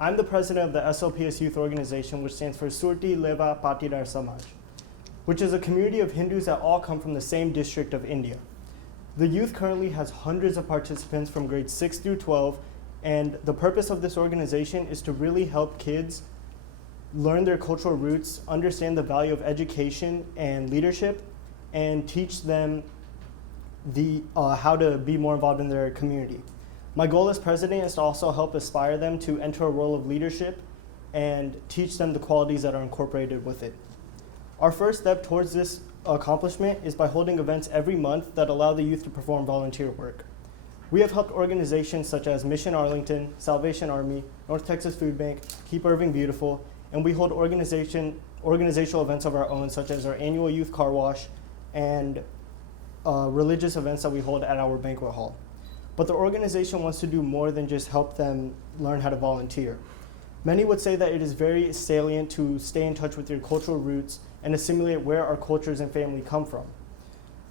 I'm the president of the SLPS youth organization, which stands for Surti Leuva Patidar Samaj, which is a community of Hindus that all come from the same district of India. The youth currently has hundreds of participants from grades 6 through 12, and the purpose of this organization is to really help kids learn their cultural roots, understand the value of education and leadership, and teach them how to be more involved in their community. My goal as president is to also help inspire them to enter a role of leadership and teach them the qualities that are incorporated with it. Our first step towards this accomplishment is by holding events every month that allow the youth to perform volunteer work. We have helped organizations such as Mission Arlington, Salvation Army, North Texas Food Bank, Keep Irving Beautiful, and we hold organizational events of our own, such as our annual youth car wash and religious events that we hold at our banquet hall. But the organization wants to do more than just help them learn how to volunteer. Many would say that it is very salient to stay in touch with your cultural roots and assimilate where our cultures and family come from.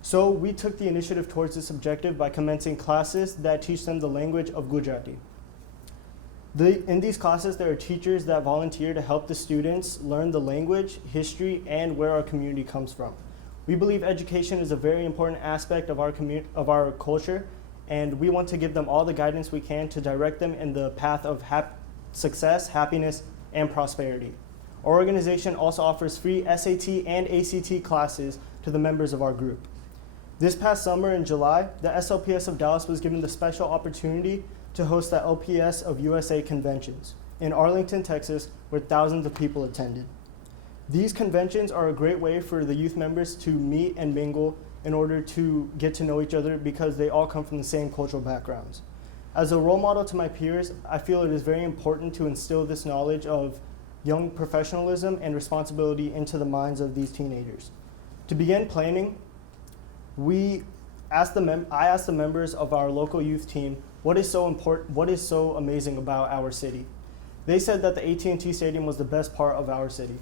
So we took the initiative towards this objective by commencing classes that teach them the language of Gujarati. In these classes, there are teachers that volunteer to help the students learn the language, history, and where our community comes from. We believe education is a very important aspect of our culture, and we want to give them all the guidance we can to direct them in the path of success, happiness, and prosperity. Our organization also offers free SAT and ACT classes to the members of our group. This past summer in July, the SLPS of Dallas was given the special opportunity to host the LPS of USA conventions in Arlington, Texas, where thousands of people attended. These conventions are a great way for the youth members to meet and mingle in order to get to know each other because they all come from the same cultural backgrounds. As a role model to my peers, I feel it is very important to instill this knowledge of young professionalism and responsibility into the minds of these teenagers. To begin planning, I asked the members of our local youth team what is so amazing about our city. They said that the AT&T Stadium was the best part of our city.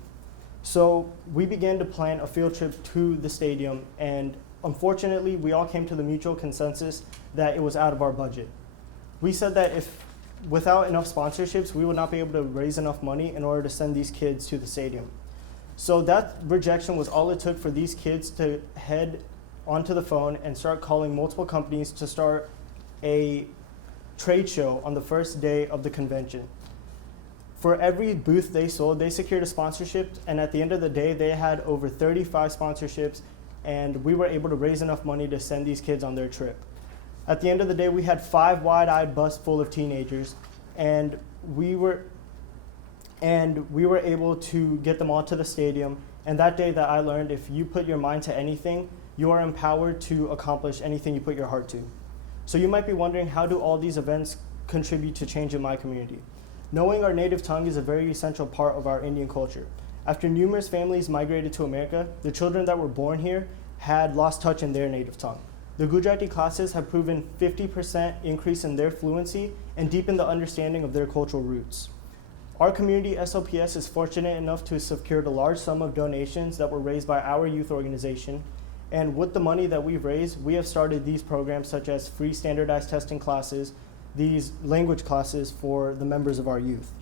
So we began to plan a field trip to the stadium, and unfortunately, we all came to the mutual consensus that it was out of our budget. We said that without enough sponsorships, we would not be able to raise enough money in order to send these kids to the stadium. So that rejection was all it took for these kids to head onto the phone and start calling multiple companies to start a trade show on the first day of the convention. For every booth they sold, they secured a sponsorship, and at the end of the day, they had over 35 sponsorships, and we were able to raise enough money to send these kids on their trip. At the end of the day, we had 5 wide-eyed bus full of teenagers, and we were able to get them all to the stadium. And that day that I learned, if you put your mind to anything, you are empowered to accomplish anything you put your heart to. So you might be wondering, how do all these events contribute to change in my community? Knowing our native tongue is a very essential part of our Indian culture. After numerous families migrated to America, the children that were born here had lost touch in their native tongue. The Gujarati classes have proven 50% increase in their fluency and deepened the understanding of their cultural roots. Our community, SLPS, is fortunate enough to have secured a large sum of donations that were raised by our youth organization. And with the money that we've raised, we have started these programs such as free standardized testing classes, these language classes for the members of our youth.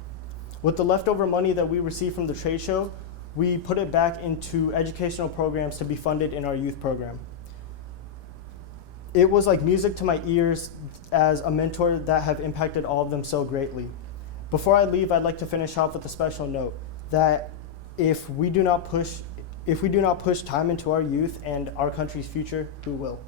With the leftover money that we received from the trade show, we put it back into educational programs to be funded in our youth program. It was like music to my ears as a mentor that have impacted all of them so greatly. Before I leave, I'd like to finish off with a special note that if we do not push time into our youth and our country's future, who will?